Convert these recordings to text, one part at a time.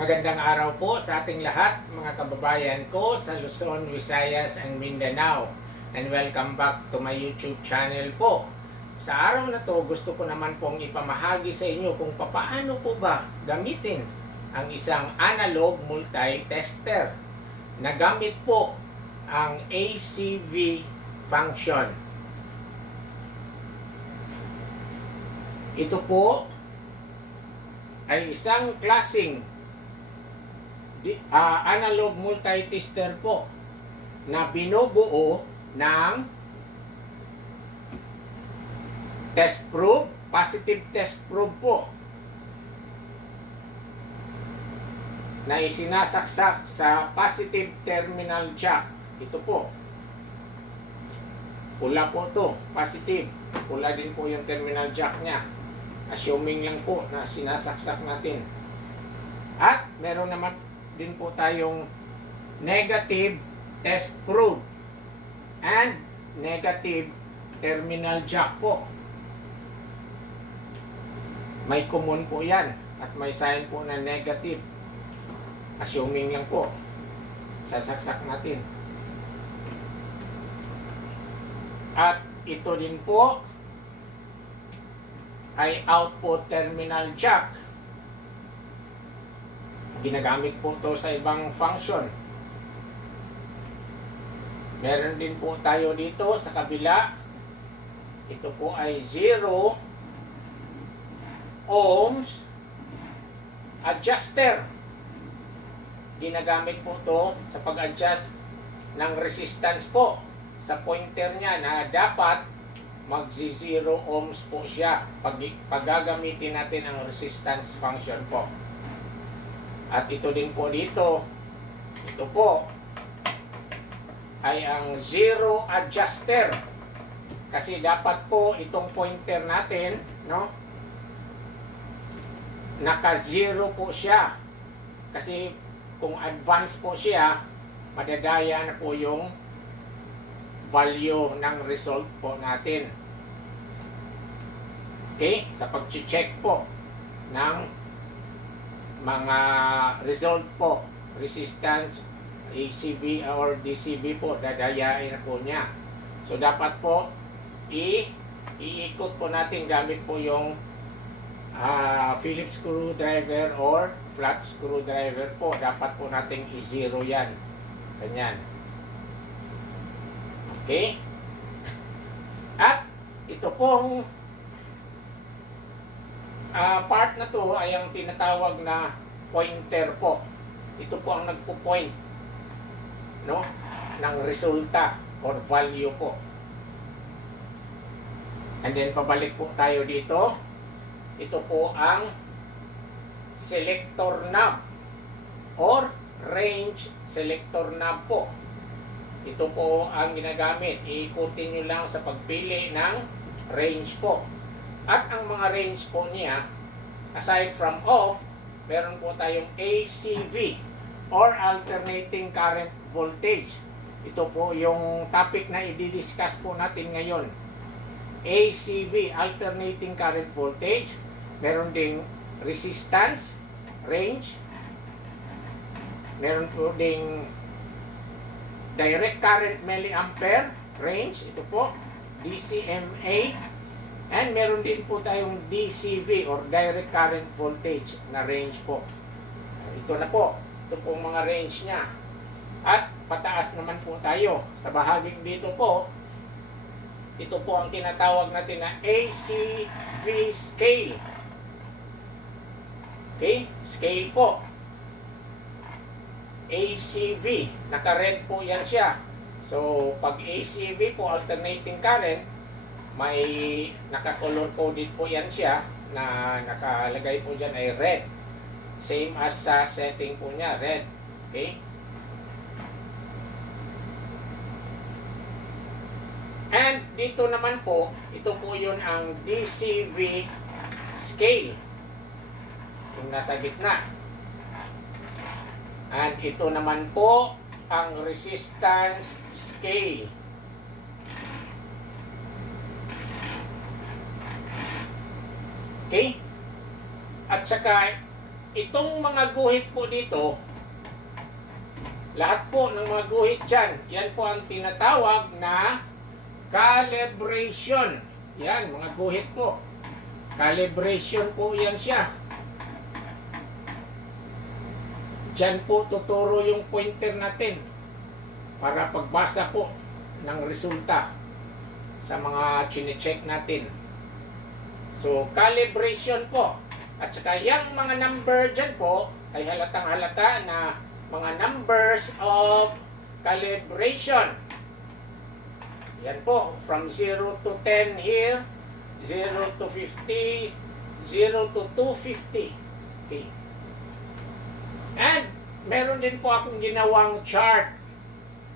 Magandang araw po sa ating lahat, mga kababayan ko sa Luzon, Visayas, and Mindanao. And welcome back to my YouTube channel po. Sa araw na to, gusto ko naman pong ipamahagi sa inyo kung paano po ba gamitin ang isang analog multi-tester na gamit po ang ACV function. Ito po ay isang klaseng analog multi-tester po na binubuo ng test probe, positive test probe po, na isinasaksak sa positive terminal jack. Ito po, pula po to, positive, pula din po yung terminal jack nya, assuming lang po na sinasaksak natin. At meron naman din po tayong negative test probe and negative terminal jack po. May common po yan at may sign po na negative, assuming lang po sasaksak natin. At ito din po ay output terminal jack. Ginagamit po to sa ibang function. Meron din po tayo dito sa kabila. Ito po ay 0 ohms adjuster. Ginagamit po to sa pag-adjust ng resistance po sa pointer niya na dapat mag-0 ohms po siya pag gagamitin natin ang resistance function po. At ito din po dito, ito po ay ang zero adjuster. Kasi dapat po itong pointer natin, no, naka-zero po siya. Kasi kung advance po siya, madadaya na po yung value ng result po natin. Okay? Sa pag-check po ng mga result po, resistance, ACV or DCV po, dadayain na po niya. So dapat po iikot po natin gamit po yung Phillips screwdriver or flat screwdriver po. Dapat po nating i-zero yan. Ganyan. Okay? At ito pong part na to ay ang tinatawag na pointer po. Ito po ang nagpo-point, no, ng resulta or value po. And then pabalik po tayo dito. Ito po ang selector knob or range selector knob po. Ito po ang ginagamit. Iikutin nyo lang sa pagpili ng range po. At ang mga range po niya, aside from off, meron po tayong ACV or alternating current voltage. Ito po yung topic na i-discuss po natin ngayon. ACV, alternating current voltage. Meron ding resistance, range. Meron po ding direct current milliampere, range. Ito po, DCMA. And meron din po tayong DCV or direct current voltage na range po. Ito na po. Ito po mga range niya. At pataas naman po tayo. Sa bahaging dito po, ito po ang tinatawag natin na ACV scale. Okay? Scale po. ACV. Naka-red po yan siya. So, pag ACV po, alternating current, may naka-color coded po yan siya na nakalagay po dyan ay red. Same as sa setting po niya, red. Okay? And dito naman po, ito po yun ang DCV scale. Yung nasa gitna. And ito naman po ang resistance scale. Okay? At saka itong mga guhit po dito, lahat po ng mga guhit dyan, yan po ang tinatawag na calibration. Yan, mga guhit po. Calibration po yan siya. Diyan po tuturo yung pointer natin para pagbasa po ng resulta sa mga chine-check natin. So, calibration po. At saka yung mga number dyan po ay halatang halata na mga numbers of calibration. Yan po, from 0 to 10 here, 0 to 50, 0 to 250. Okay. And meron din po akong ginawang chart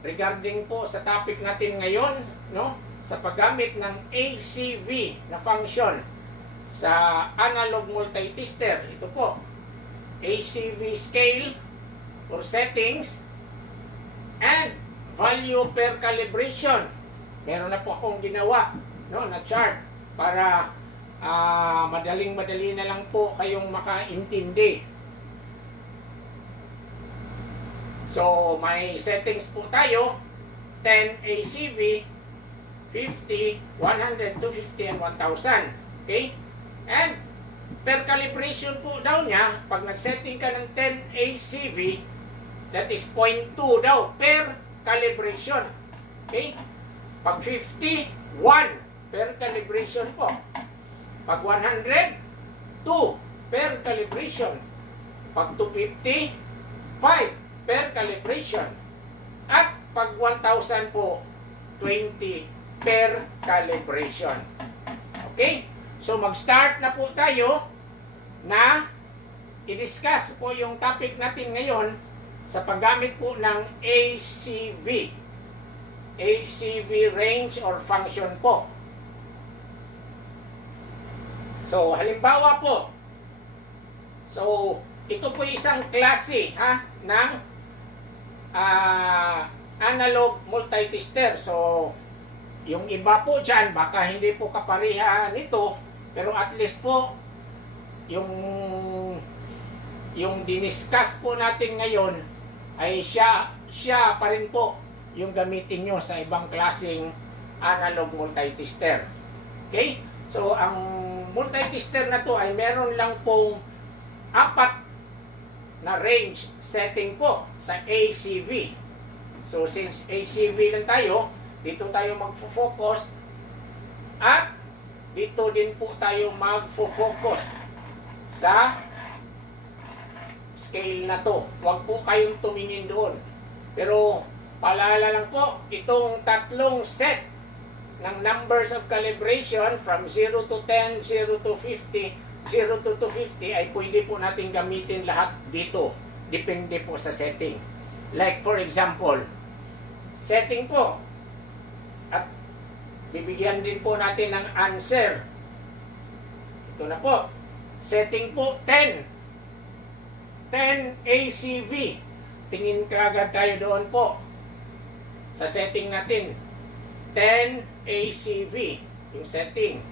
regarding po sa topic natin ngayon, no? Sa paggamit ng ACV na function sa analog multitester. Ito po, ACV scale or settings and value per calibration. Meron na po akong ginawa, no, na chart para madaling-madali na lang po kayong makaintindi. So, may settings po tayo, 10 ACV, 50, 100, 250, and 1,000. Okay? And, per calibration po daw niya, pag nag-setting ka ng 10 ACV, that is 0.2 daw per calibration. Okay? Pag 50, 1 per calibration po. Pag 100, 2 per calibration. Pag 250, 5 per calibration. At pag 1,000 po, 20 per calibration. Okay? So mag-start na po tayo na i-discuss po yung topic natin ngayon sa paggamit po ng ACV. ACV range or function po. So halimbawa po, so ito po isang klase ng analog multitester. So, yung iba po dyan, baka hindi po kaparihan nito, pero at least po, yung diniscuss po natin ngayon, ay siya pa rin po yung gamitin nyo sa ibang klaseng analog multitester. Okay? So, ang multitester na to ay meron lang pong 4 na range setting po sa ACV. So since ACV lang tayo, dito tayo magfo-focus at dito din po tayo magfo-focus sa scale na to. Huwag po kayong tumingin doon. Pero paalala lang po, itong tatlong set ng numbers of calibration from 0 to 10, 0 to 50, 0 to 250 ay pwede po natin gamitin lahat dito. Depende po sa setting. Like for example, setting po. At bibigyan din po natin ng answer. Ito na po. Setting po 10. 10 ACV. Tingin kaagad tayo doon po. Sa setting natin. 10 ACV. Yung setting.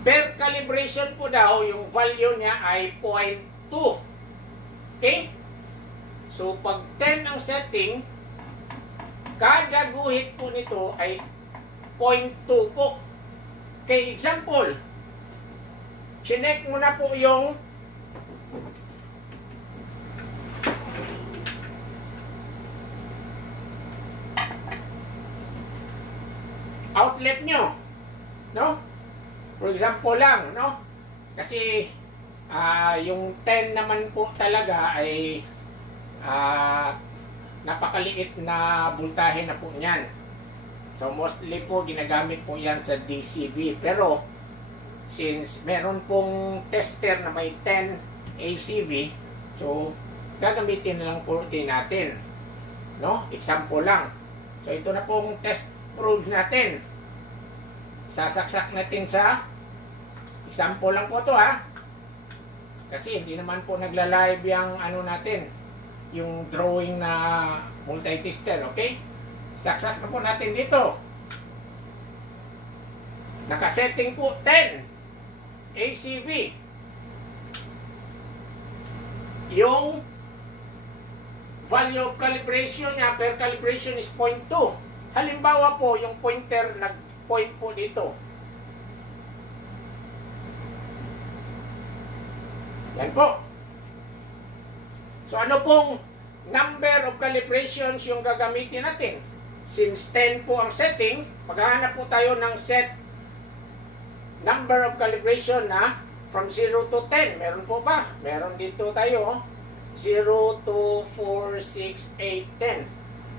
Per calibration po daw, yung value niya ay 0.2. Okay? So, pag 10 ang setting, kada guhit po nito ay 0.2 po. Okay, example. Chinek mo na po yung outlet nyo. No? For example lang, no? Kasi yung 10 naman po talaga ay napakaliit na voltahe na po niyan. So mostly po ginagamit po yan sa DCV. Pero since meron pong tester na may 10 ACV, so gagamitin na lang po din natin. No? Example lang. So ito na pong test probe natin. Sasaksak natin sa example lang po to kasi hindi naman po nagla-live yung ano natin, yung drawing na multitester. Okay, saksak na po natin dito. Nakasetting po 10 ACV. yung value of calibration niya per calibration is 0.2. Halimbawa po, yung pointer nag-point po dito. Yan po. So ano pong number of calibrations yung gagamitin natin? Since 10 po ang setting, maghahanap po tayo ng set number of calibration na from 0 to 10. Meron po ba? Meron dito tayo. 0, 2, 4, 6, 8, 10.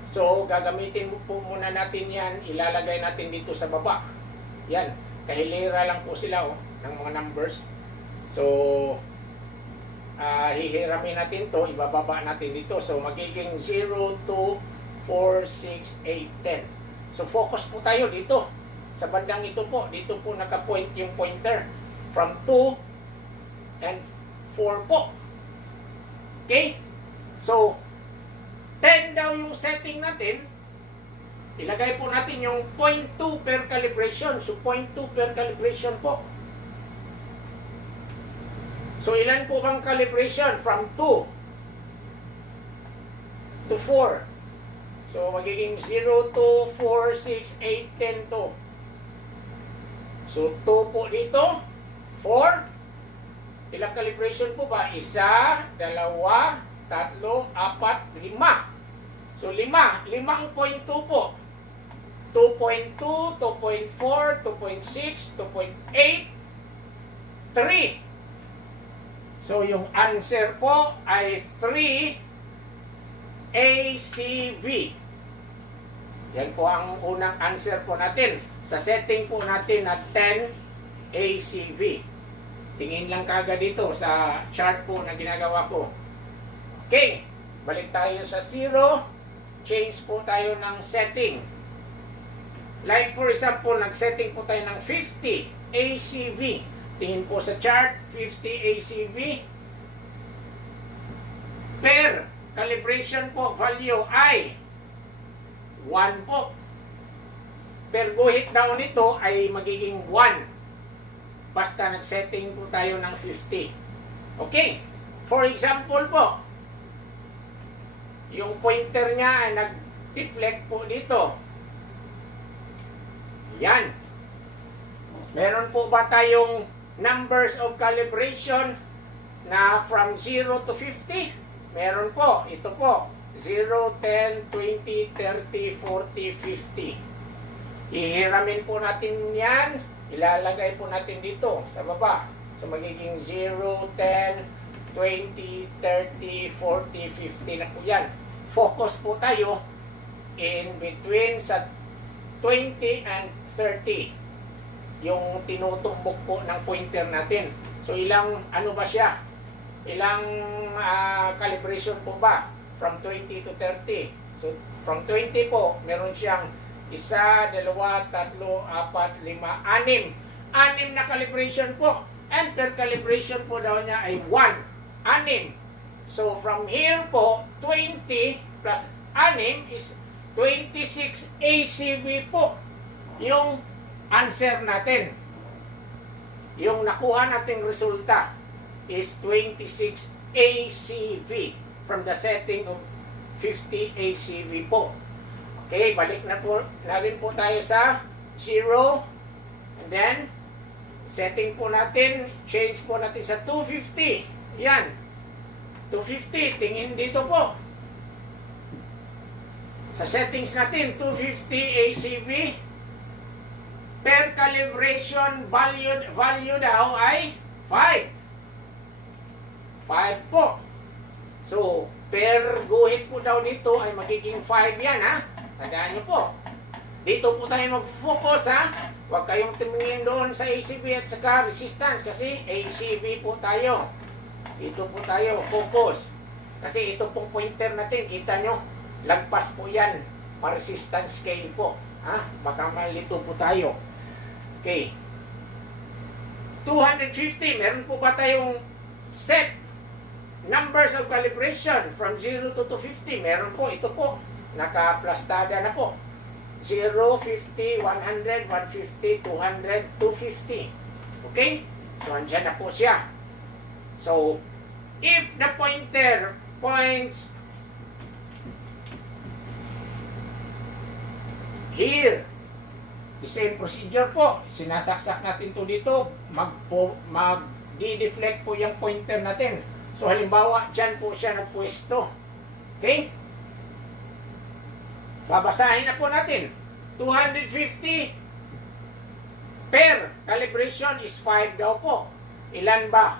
So, gagamitin po muna natin yan. Ilalagay natin dito sa baba. Yan. Kahilera lang po sila ng mga numbers. So, hihiramin natin to. Ibababa natin dito. So, magiging 0, 2, 4, 6, 8, 10. So, focus po tayo dito. Sa bandang ito po. Dito po nakapoint yung pointer. From 2 and 4 po. Okay? So, 10 daw yung setting natin. Ilagay po natin yung 0.2 per calibration. So, 0.2 per calibration po. So, ilan po bang calibration? From 2 to 4. So, magiging 0, 2, 4, 6, 8, 10 to. So, 2 po dito. 4. Ilang calibration po ba? 1, 2, 3, 4, 5. So, 5. 5.2 po. 2.2, 2.4, 2.6, 2.8, 3. So, yung answer po ay 3 ACV. Yan po ang unang answer po natin. Sa setting po natin na 10 ACV. Tingin lang kagad dito sa chart po na ginagawa ko. Okay, balik tayo sa 0. Change po tayo ng setting. Like for example, nag-setting po tayo ng 50 ACV. Tingin po sa chart, 50 ACV. Per calibration po, value ay 1 po. Per guhit daw nito ay magiging 1. Basta nag-setting po tayo ng 50. Okay. For example po, yung pointer niya ay nag-deflect po dito. Yan. Meron po ba tayong numbers of calibration na from 0 to 50? Meron po. Ito po. 0, 10, 20, 30, 40, 50. Ihiramin po natin yan. Ilalagay po natin dito sa baba. So, magiging 0, 10, 20, 30, 40, 50 na po yan. Focus po tayo in between sa 20 and 30. Yung tinutumbok po ng pointer natin. So, ilang ano ba siya? Ilang calibration po ba? From 20 to 30. So, from 20 po, meron siyang 1, 2, 3, 4, 5, 6 na calibration po. And per calibration po daw niya ay 1. 6. So from here po, 20 plus 6 is 26 ACV po. Yung answer natin. Yung nakuha nating resulta is 26 ACV from the setting of 50 ACV po. Okay, balik na rin po tayo sa 0. And then, setting po natin, change po natin sa 250. Yan. 250, tingin dito po. Sa settings natin, 250 ACV. Per calibration value daw ay 5. 5 po. So, per guhit po daw dito ay magiging 5 yan ha. Tandaan nyo po. Dito po tayo mag-focus ha. Huwag kayong tumingin doon sa ACV at saka resistance kasi ACV po tayo. Dito po tayo, focus. Kasi ito pong pointer natin, kita nyo, lagpas po yan. Pa-resistance scale po. Ha? Baka malito po tayo. Okay. 250, meron po ba tayong set numbers of calibration from 0 to 250? Meron po, ito po. Naka-plastada na po. 0, 50, 100, 150, 200, 250. Okay? So, andyan na po siya. So, If the pointer points here, the same procedure po. Sinasaksak natin to dito, mag-deflect po yung pointer natin. So halimbawa, dyan po siya nagpwesto. Okay? Babasahin na po natin. 250 per calibration is 5 daw po. Ilan ba?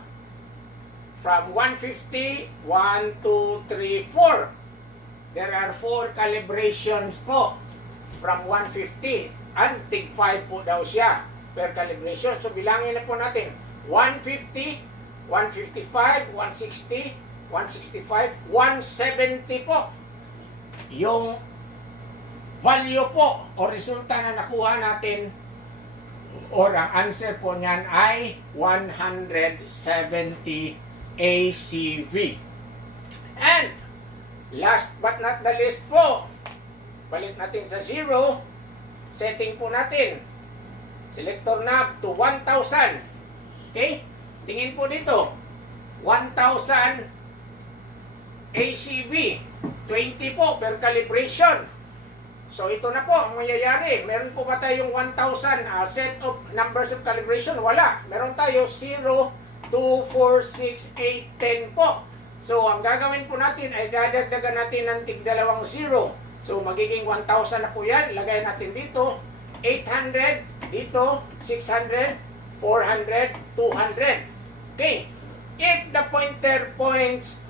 From 150, 1, 2, 3, 4. There are 4 calibrations po. From 150. And tig 5 po daw siya per calibration. So bilangin na po natin. 150, 155, 160, 165, 170 po. Yung value po o resulta na nakuha natin or ang answer po niyan ay 170 ACV. And last but not the least po, balik natin sa 0, setting po natin selector knob to 1000. Okay? Tingin po dito, 1000 ACV, 20 po per calibration. So ito na po ang mangyayari. Meron po ba tayong 1,000 set of numbers of calibration? Wala. Meron tayo 0, 2, 4, 6, 8, 10 po. So ang gagawin po natin ay dadagdagan natin ng tig 2 0. So magiging 1,000 na po yan. Lagay natin dito 800, dito 600, 400, 200. Okay. If the pointer points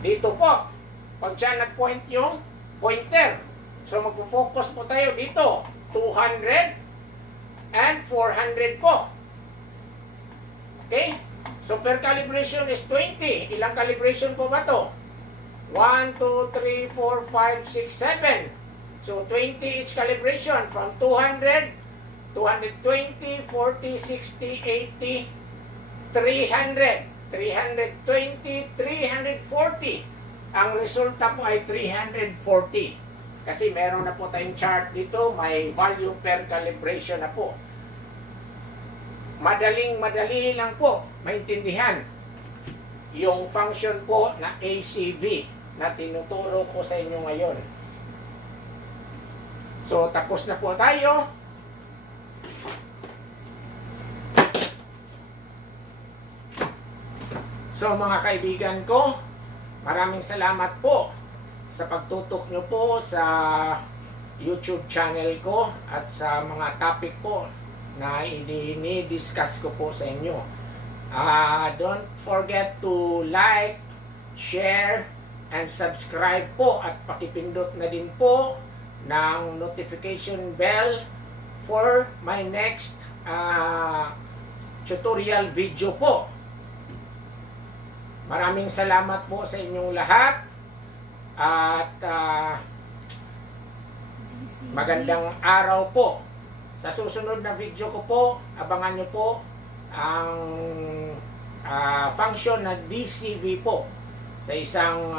dito po, pag dyan nag-point yung pointer. So magpo-focus po tayo dito. 200 and 400 po. Okay? So per calibration is 20. Ilang calibration po ba to? 1, 2, 3, 4, 5, 6, 7. So 20 each calibration from 200, 220, 40, 60, 80, 300. 320, 340. Ang resulta po ay 340. Kasi meron na po tayong chart dito, may value per calibration na po. Madali lang po maintindihan yung function po na ACV na tinuturo ko sa inyo ngayon. So tapos na po tayo. So mga kaibigan ko, maraming salamat po sa pagtutok nyo po sa YouTube channel ko at sa mga topic po na ini-discuss ko po sa inyo. Don't forget to like, share, and subscribe po at pakipindot na din po ng notification bell for my next tutorial video po. Maraming salamat po sa inyong lahat at magandang araw po. Sa susunod na video ko po, abangan nyo po ang function na DCV po sa isang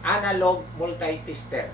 analog multi-tester.